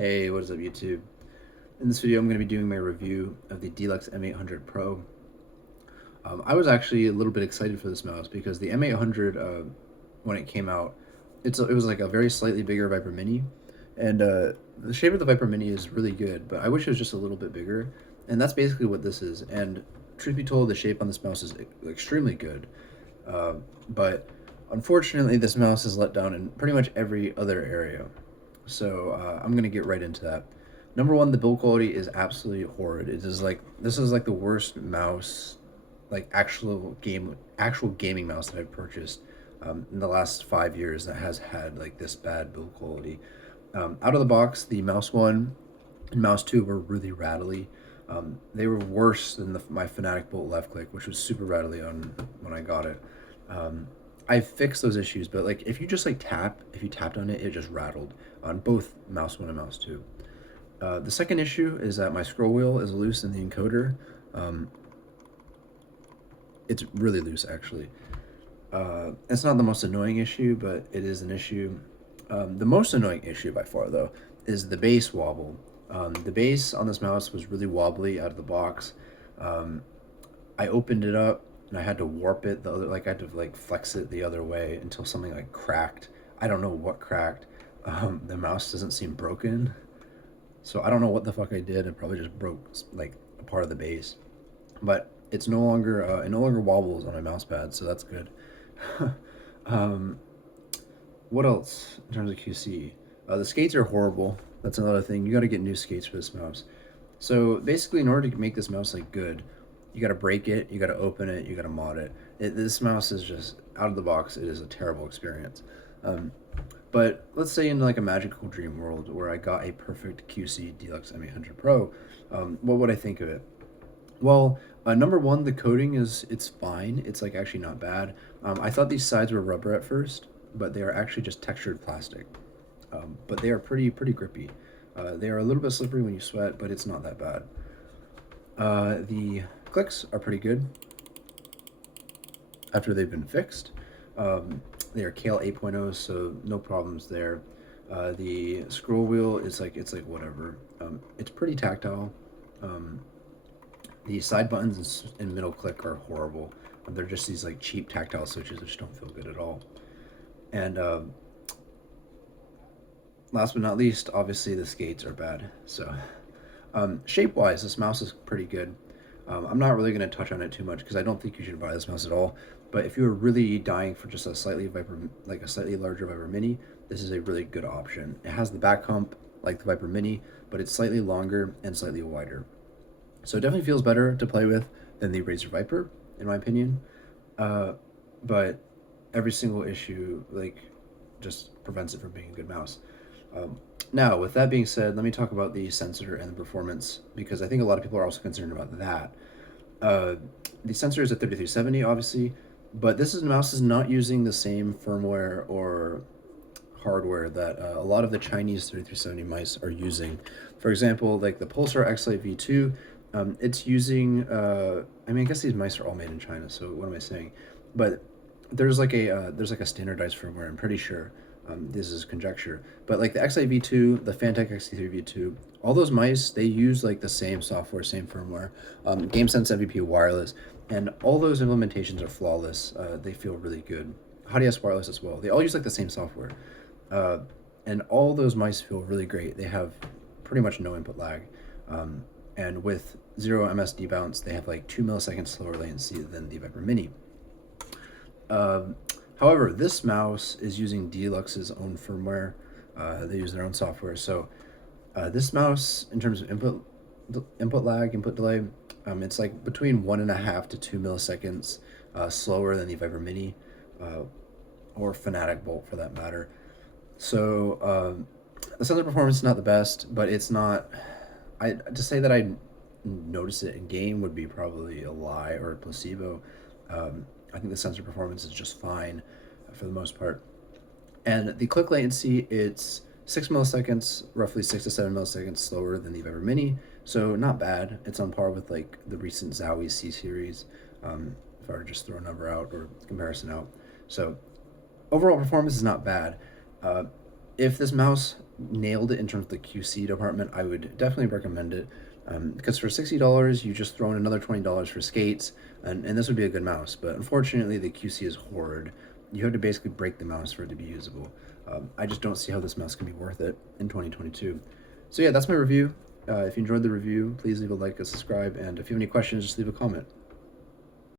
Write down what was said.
Hey, what is up YouTube? In this video I'm going to be doing my review of the Delux M800 Pro. I was actually a little bit excited for this mouse because the M800, when it came out, it was like a very slightly bigger Viper Mini, and the shape of the Viper Mini is really good, but I wish it was just a little bit bigger, and that's basically what this is. And truth be told, the shape on this mouse is extremely good, uh, but unfortunately this mouse is let down in pretty much every other area. So I'm gonna get right into that. Number one, the build quality is absolutely horrid. It is like this is like the worst mouse, like actual gaming mouse that I've purchased in the last 5 years that has had like this bad build quality. Out of the box, the mouse one and mouse two were really rattly. They were worse than my Fnatic Bolt left click, which was super rattly on when I got it. Um, I fixed those issues, but like if you just like if you tapped on it, it just rattled on both mouse one and mouse two. The second issue is that my scroll wheel is loose in the encoder. Um, it's really loose actually. It's not the most annoying issue, but it is an issue. The most annoying issue by far though is the base wobble. The base on this mouse was really wobbly out of the box. Um, I opened it up and I had to warp it the other, like I had to like flex it the other way until something like cracked. I don't know what cracked. The mouse doesn't seem broken, so I don't know what the fuck I did. I probably just broke like a part of the base, but it's no longer it no longer wobbles on my mouse pad, so that's good. um, what else in terms of QC? The skates are horrible. That's another thing. You got to get new skates for this mouse. So basically, in order to make this mouse like good, you got to break it, you got to open it, you got to mod it. This mouse is just out of the box. It is a terrible experience. Um, but let's say in like a magical dream world where I got a perfect QC Delux M800 Pro, what would I think of it? Well, number one, the coating it's fine. It's like actually not bad. I thought these sides were rubber at first, but they are actually just textured plastic. But they are pretty grippy. They are a little bit slippery when you sweat, but it's not that bad. The clicks are pretty good after they've been fixed. They are Kale 8.0, so no problems there. The scroll wheel is like it's like whatever. It's pretty tactile. Um, the side buttons and middle click are horrible. They're just these like cheap tactile switches which don't feel good at all. And last but not least, obviously the skates are bad. So shape-wise, this mouse is pretty good. I'm not really going to touch on it too much because I don't think you should buy this mouse at all. But if you're really dying for just a slightly like a slightly larger Viper Mini, this is a really good option. It has the back hump like the Viper Mini, but it's slightly longer and slightly wider. So it definitely feels better to play with than the Razer Viper, in my opinion. But every single issue like just prevents it from being a good mouse. Um, Now, with that being said, let me talk about the sensor and the performance because I think a lot of people are also concerned about that. Uh, the sensor is at 3370, obviously, but mouse is not using the same firmware or hardware that a lot of the Chinese 3370 mice are using. For example, like the Pulsar X-Lite V2, it's using. I mean, I guess these mice are all made in China, so what am I saying? But there's like a standardized firmware. I'm pretty sure. This is conjecture, but like the X-Lite V2, the Fantech X-T3 V2, all those mice they use like the same software, same firmware, GameSense MVP wireless, and all those implementations are flawless. They feel really good. HDS wireless as well. They all use like the same software, uh, and all those mice feel really great. They have pretty much no input lag, and with zero MSD bounce, they have like 2 milliseconds slower latency than the Viper Mini. Um, However, this mouse is using Deluxe's own firmware. They use their own software. So this mouse, in terms of input lag, input delay, it's like between 1.5 to 2 milliseconds slower than the Viper Mini uh, or Fnatic Bolt for that matter. So the sensor performance is not the best, but it's not. To say that I notice it in game would be probably a lie or a placebo. I think the sensor performance is just fine for the most part. And the click latency, it's 6 milliseconds, roughly 6 to 7 milliseconds slower than the Viper Mini. So not bad. It's on par with like the recent Zowie C series, if I were to just throw a number out or comparison out. So overall performance is not bad. Uh, if this mouse nailed it in terms of the QC department, I would definitely recommend it. Because for $60, you just throw in another $20 for skates, and this would be a good mouse. But unfortunately, the QC is horrid. You have to basically break the mouse for it to be usable. I just don't see how this mouse can be worth it in 2022. So yeah, that's my review. If you enjoyed the review, please leave a like, a subscribe, and if you have any questions, just leave a comment.